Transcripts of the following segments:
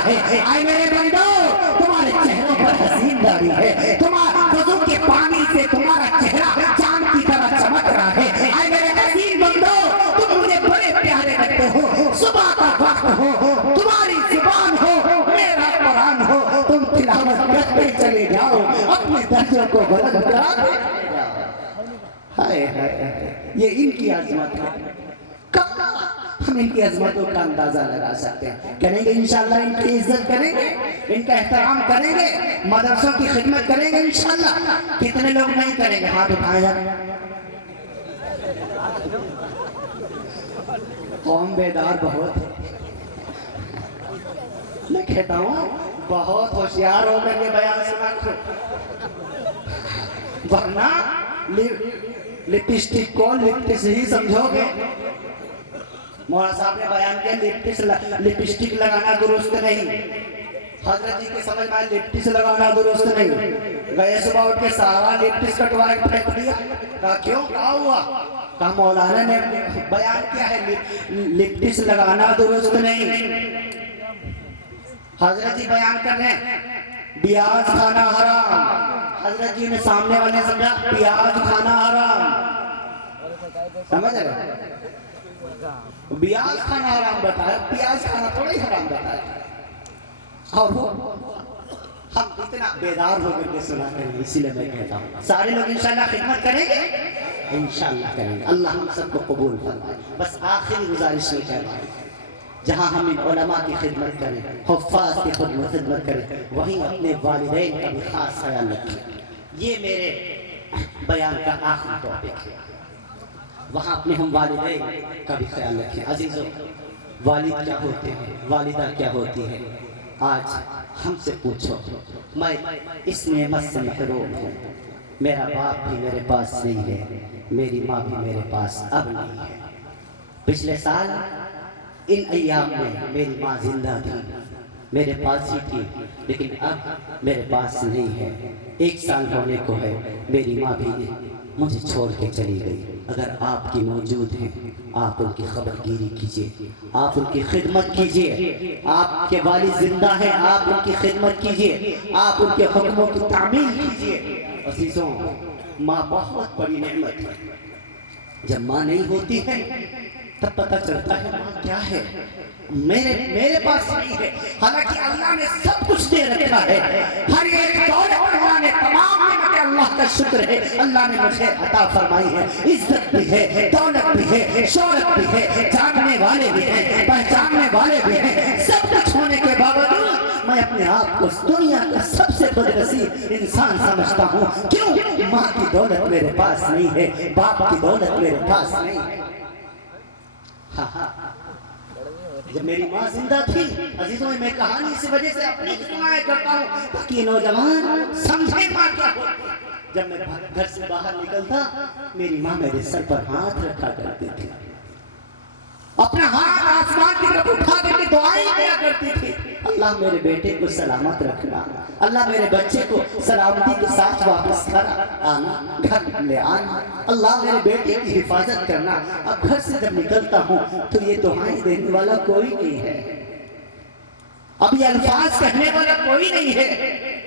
है। आए मेरे बंदो, तुम्हारे चेहरों पर हसीन दाढ़ी है, तुम्हारे वजू के पानी से तुम्हारा चेहरा चांद की तरह चमक रहा है। आए मेरे हसीन बंदो, तुम मुझे बड़े प्यारे लगते हो। सुबह का वक्त हो, तुम्हारी जुबान हो, मेरा कुरान हो, तुम तिलावत करते चले जाओ, अपने दर्जों को बुलंद कराते जाओ। हाय हाय, ये इनकी अजमत है। हम इनकी अजमतों का अंदाजा लगा सकते हैं। करेंगे इंशाल्लाह, इनकी इज्जत करेंगे, इनका एहतराम करेंगे, मदरसों की खिदमत करेंगे इंशाल्लाह। कितने लोग नहीं करेंगे? हाथ उठाए यार। कौम बेदार बहुत, मैं कहता हूँ बहुत होशियार होकर के बयान सुना, वरना लिपस्टिक को लिपस्टिक ही समझोगे। मौलाना साहब ने बयान किया लिपस्टिक लगाना दुरुस्त नहीं। हजरत जी की समझ में लिपस्टिक लगाना दुरुस्त नहीं। गए सुबह उठ के सारा लिपस्टिक कटवा के फेंक दिया। कहा क्यों, क्या हुआ? कहा मौलाना ने बयान किया है लिपस्टिक लगाना दुरुस्त नहीं। हजरत जी बयान कर रहे हैं प्याज खाना हराम। हजरत जी ने सामने वाले समझा प्याज खाना हराम, समझ रहे? प्याज खाना हराम बताया, प्याज खाना थोड़ा ही हराम बताया। और वो हम इतना बेदार होकर के सुना करेंगे, इसीलिए मैं कहता हूँ सारे लोग इंशाल्लाह खिदमत करेंगे, इंशाल्लाह करेंगे। अल्लाह हम सबको कबूल फरमाए। बस आखिरी गुजारिश में कहना है, जहाँ हम इन उलमा की खिदमत करें, हुफ़्फ़ाज़ की खिदमत करें, वहीं अपने वालिदैन का भी खास ख्याल रखें। ये मेरे बयान का आखिरी टॉपिक है। वहाँ अपने हम वालिदैन का भी ख्याल रखें। अजीज़ों, वालिद क्या होते हैं, वालिदा क्या होती है? आज हमसे पूछो, मैं इस नेमत से महरूम हूँ। मेरा बाप भी मेरे पास नहीं है, मेरी माँ भी मेरे पास अब नहीं है। पिछले साल इन अय्याम में मेरी माँ जिंदा थी, मेरे पास ही थी, लेकिन अब मेरे पास नहीं है। 1 साल होने को है, मेरी माँ भी मुझे छोड़ के चली गई। अगर आपकी मौजूद हैं, आप उनकी खबरगिरी कीजिए, आप उनकी खिदमत कीजिए। आपके वालिद जिंदा हैं, आप उनकी खिदमत कीजिए, आप उनके हुक्मों की तामील कीजिए। अज़ीज़ों, माँ बहुत बड़ी नेमत है। जब माँ नहीं होती है तब पता चलता है माँ क्या है। मेरे पास नहीं है, हालांकि अल्लाह ने सब कुछ दे रखा है। हर एक दौलत अल्लाह ने, तमाम नेमतें अल्लाह का शुक्र है, अल्लाह ने मुझे अता फरमाई है। इज्जत भी है, दौलत भी है, शोहरत भी है, जानने वाले भी हैं, पहचानने वाले भी हैं। सब कुछ होने के बावजूद मैं अपने आप को दुनिया का सबसे बदनसीब इंसान समझता हूँ। क्यों? माँ की दौलत मेरे पास नहीं है, बाप की दौलत मेरे पास नहीं है। जब मेरी माँ जिंदा थी, अजीजों, मैं कहानी इस वजह से अपनी सुनाया करता हूँ ताकि नौजवान समझे माँ क्या होती है। जब मैं घर से बाहर निकलता, मेरी माँ मेरे सर पर हाथ रखा करती थी, अपना हाथ आसमान की तरफ उठा करके दुआएं किया करती थी। अल्लाह मेरे बेटे को सलामत रखना, अल्लाह मेरे बच्चे को सलामती के साथ वापस घर आना, घर ले आना, अल्लाह मेरे बेटे की हिफाजत करना। अब घर से जब निकलता हूँ तो ये दुआएं देने वाला कोई नहीं है, अब ये अल्फाज कहने वाला कोई नहीं है।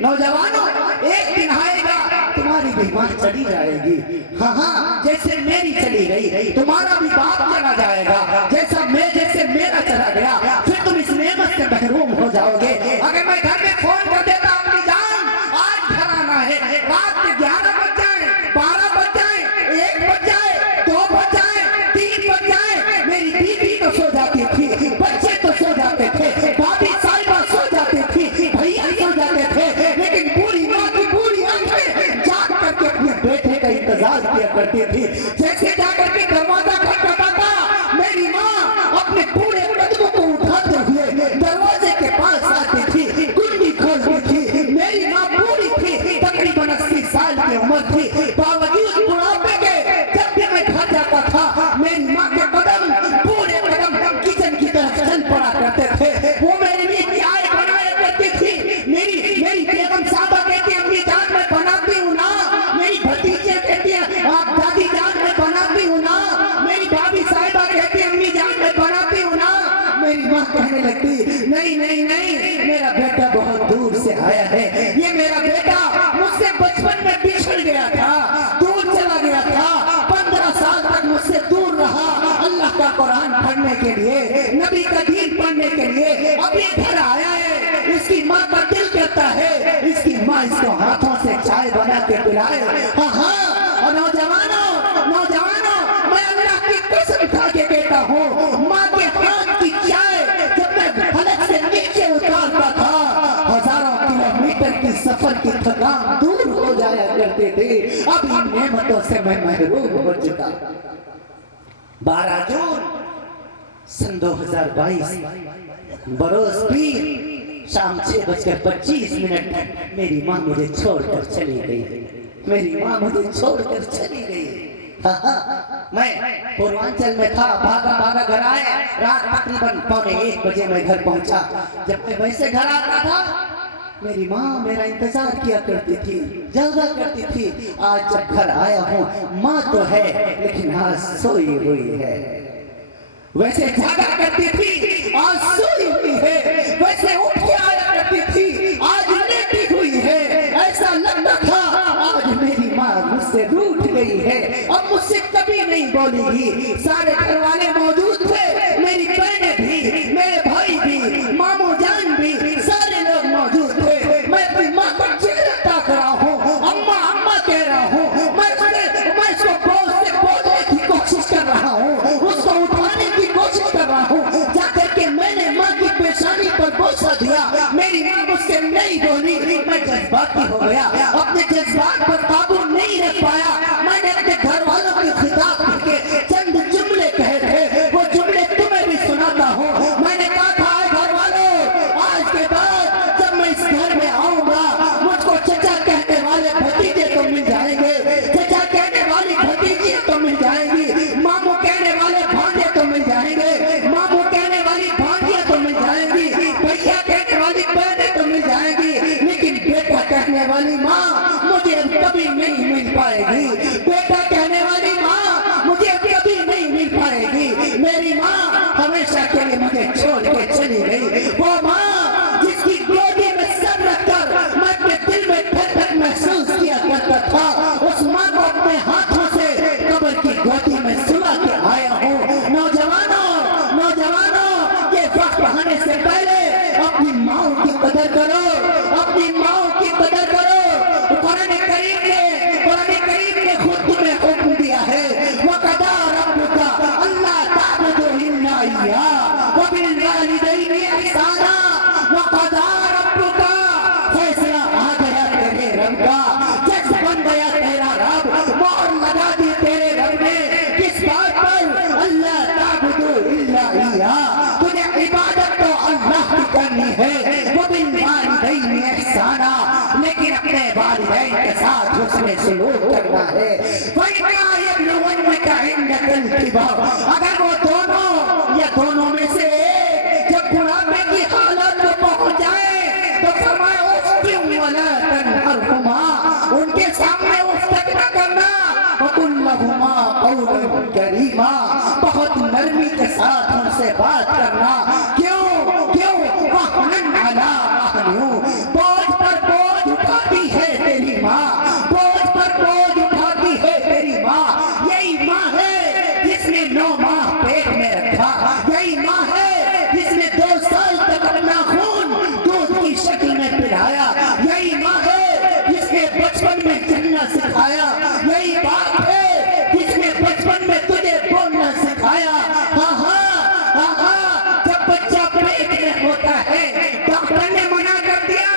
नौजवानों, एक दिन आएगा तुम्हारी भी माँ चली जाएगी, हाँ हाँ, जैसे मेरी चली गई तुम्हारा भी बाप चला जाएगा, जैसे मेरा चला गया। फिर तुम इस नेमत से महरूम हो जाओगे। अगर मैं घर में फोन कर देता, अपनी जान आज घर आना है, रात के 11 बज जाए, 12 बज जाए, 1 बज जाए, 2 बज जाए, 3 बज जाए, मेरी बीवी तो सो जाती थी, बच्चे तो सो जाते थे, भाभी साहिबा सो जाती थी, भैया सो जाते थे, लेकिन बूढ़ी माँ की बूढ़ी आंखें जाग करके अपने बेटे का इंतजार किया करती थी। जैसे जाकर के दरवाजा खटखटाता, मेरी माँ अपने पूरे कदमों को उठाते हुए दरवाजे के पास आती थी, कुंडी खोलती थी। मेरी माँ बूढ़ी थी, तकरीबन 80 साल की उम्र थी, बावजूद बुढ़ापे के जब भी मैं घर जाता था, मेरी माँ के कदम पूरे कदम किचन की तरफ चल पड़ा करते थे। वो मेरे लिए चाय बनाया करती थी। मेरी बेगम साहबा कहती है, अम्मी जान मैं बनाती हूँ ना। मेरी भतीजियाँ कहती है, आप दादी जान मैं नहीं नहीं नहीं, मेरा बेटा बहुत दूर से आया है। ये मेरा बेटा मुझसे बचपन में बिछड़ गया था, दूर चला गया था, 15 साल तक मुझसे दूर रहा अल्लाह का कुरान पढ़ने के लिए, नबी का दीन पढ़ने के लिए। अभी घर आया है, इसकी माँ का दिल कहता है इसकी माँ इसको हाथों से चाय बना के पिलाए। हाँ हाँ, और नौजवानों नौजवानों, मैं अल्लाह की कसम खा के कहता हूँ, माँ के हाथ की चाय जब मैं फलक से नीचे उतारता था, हजारों किलोमीटर की सफर की थकान दूर हो जाया करते थे। अब इन नेमतों से मैं महरूम हो चुका। 12 जून सन 2022 बरोज पीर शाम 6:25 मेरी माँ मुझे छोड़कर चली गई। मेरी माँ मुझे छोड़कर चली गई। मैं पूर्वांचल में था, भागा घर आया। रात तकरीबन 12:45 बजे मैं घर पहुंचा। जब मैं वैसे घर आता था, मेरी माँ मेरा इंतजार किया करती थी, जागा करती थी। आज जब घर आया हूँ, माँ तो है लेकिन आज सोई हुई है। वैसे जागा करती थी, आज सोई हुई है। वैसे उठ के आया करती थी, आज लेटी हुई है। ऐसा लगता था आज मेरी माँ मुझसे रूठ गई है, अब मुझसे कभी नहीं बोलेगी। सारे घर वाले मौजूद थे, मेरी बहनें भी, मेरे भाई भी, मामू जान भी, सारे लोग मौजूद थे। मैं अपनी माँ को चेहरा ताक रहा हूँ, अम्मा अम्मा कह रहा हूँ। मैं इसको बोलने की कोशिश कर रहा हूँ, उसको उठाने की कोशिश कर रहा हूँ। जाकर के मैंने माँ की पेशानी पर बोसा दिया, मेरी माँ मुझसे नहीं बोली। मैं जज्बाती हो गया, अपने जज्बात पर काबू नहीं रख पाया। मैंने अपने घर वालों की खिताब करके चंद जुमले कह रहे, वो जुमले तुम्हें भी सुनाता हूँ। मैंने कहा था, घर वालों, आज के बाद जब मैं इस घर में आऊंगा, मुझको चचा कहने वाले भतीजे तो मिल जाएंगे, चचा कहने वाली भतीजी तो मिल जाएंगी, मामू कहने वाले भांजे तो मिल जाएंगे, मामू कहने वाली भांजियां तो मिल जाएंगी, भैया कहने वाली बहनें तो मिल जाएंगी, लेकिन बेटा कहने वाली माँ मुझे अब कभी नहीं मिल पाएगी। बेटा कहने वाली माँ मुझे अब कभी नहीं मिल पाएगी। मेरी माँ हमेशा के लिए मुझे छोड़ के चली गई। वो माँ जिसकी गोदी में सर रखकर मैं अपने दिल में धड़कन महसूस किया करता था, उस माँ को अपने हाथों से कब्र की गोदी में सुला के आया हूँ। नौजवानों नौजवानों, ये वक्त आने से पहले अपनी माँ की कदर करो, अपनी माँ की कदर करो। कुरान करीम ने खुद तुम्हें हुक्म दिया है, वक़दा रब्बुका अल्ला ताबुदू इल्ला इय्याहु व बिल वालिदैनि ihसाना। वक़दा रब्बुका, फैसला आ गया तेरे रब का, जज बन गया तेरा रब, मोहर लगा दी तेरे रब ने। किस बात पर? अल्लाह ताबुदू इल्ला इय्याहु, तुझे इबादत तो अल्लाह की करनी है, व बिल वालिदैनि ihसाना, लेकिन अपने वालिदैन के साथ उसमें सुलूक करना है। अगर वो दोनों या दोनों में से एक जब बुढ़ापे की हालत में पहुंच जाए तो फरमाया उनके सामने उफ्तक न करना, करीमा, बहुत नरमी के साथ उनसे बात करना। क्यों क्यों? बोझ पर बोझ उठाती है तेरी माँ, बोझ पर बोझ उठाती है तेरी माँ। यही माँ है जिसने 9 माह पेट में रखा, यही माँ है जिसने 2 साल तक अपना खून दूध की शक्ल में पिलाया, यही माँ है जिसने बचपन में चलना सिखाया, यही बात है जिसने बचपन में तुझे बोलना सिखाया। हाँ हाँ हाँ हाँ, जब बच्चा पेट में होता है डॉक्टर ने मना कर दिया,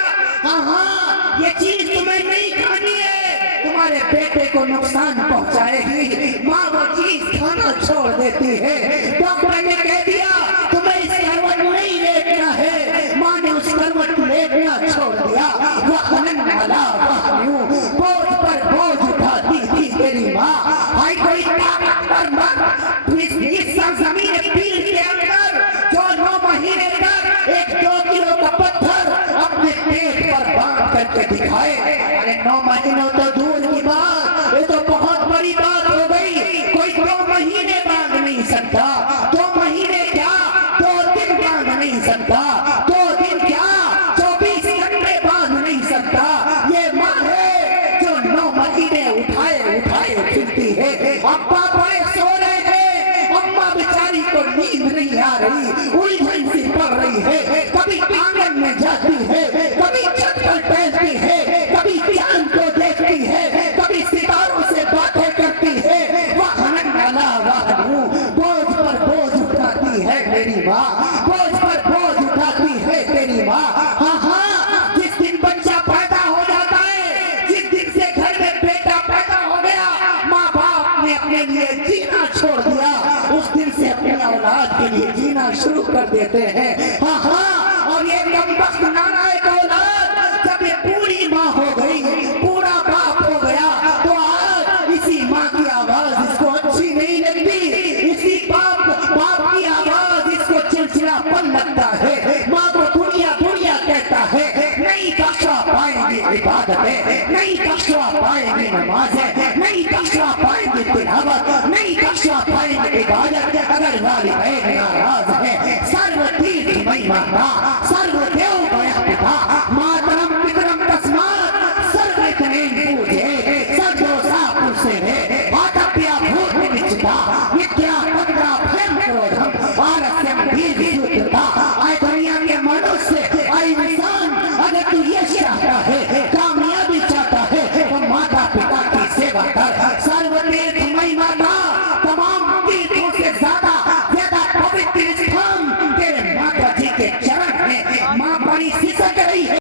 हाँ हाँ ये चीज तुम्हें नहीं खानी है, तुम्हारे बेटे को नुकसान पहुंचाएगी। माँ वो चीज खाना छोड़ देती है। डॉक्टर ने कह दिया तुम्हें इस करवट नहीं लेटना है, माँ ने उस करवट लेटना छोड़ दिया। बोझ पर बोझ उठाती थी तेरी माँ। हाय कोई ताकतवर मर्द इस सरजमीन पीर के अंदर जो 9 महीने तक 1-2 किलो का पत्थर अपने पेट पर बांध करके दिखाए। अरे 9 महीनों तो दूर की बात, ये तो बहुत बड़ी बात हो गई। कोई 2 महीने बांध नहीं सकता, 2 महीने क्या 2 दिन बांध नहीं सकता, गई है, कभी आंगन में जाती है, कभी छत पर टहलती है, कभी चांद को देखती है, कभी सितारों से बातें करती है। वाहन वाला वाहनू, बोझ पर बोझ उठाती है मेरी माँ, बोझ पर बोझ उठाती है तेरी माँ। हाँ हाँ, जिस दिन बच्चा पैदा हो जाता है, जिस दिन से घर में बेटा पैदा हो गया, माँ बाप ने अपने लिए जीना छोड़ दिया, उस दिन से अपनी औलाद के लिए जीना शुरू कर देते हैं। हाँ हाँ, और ये कमबख्त नालायक औलाद जब ये पूरी माँ हो गई, पूरा बाप हो गया, तो आज इसी माँ की आवाज इसको अच्छी नहीं लगती, इसी बाप की आवाज इसको चिड़चिड़ापन लगता है, माँ को दुनिया दुनिया कहता है। नहीं बख्शा पाएंगे इबादतें, नहीं बख्शा पाएंगे नमाजें, नहीं बख्शा पाएंगे तिलावत, नहीं बख्शा पाएंगे इबादत अगर वालिदैन नाराज है। सर्वतीर्थ मई माता, सर्वदेव मय पिता, मातरम पितरम तस्मात् सर्वैकनेन पूजे, सर्वदोषा पुरुषे है, आतप्या भूत विचिता, विद्या पद्रा प्रेम क्रोधम, आलस्यम दीर्घ आए दुनिया के मनुष्य, आए इंसान, अगर तू ये चाहता है, कामयाबी चाहता है, तो माता पिता की सेवा कर। सर्वतीर्थ मई माता, तमाम तीर्थों से ज्यादा पवित्र स्थान तेरे माता जी के चरण में। माँ बड़ी सिसक रही है।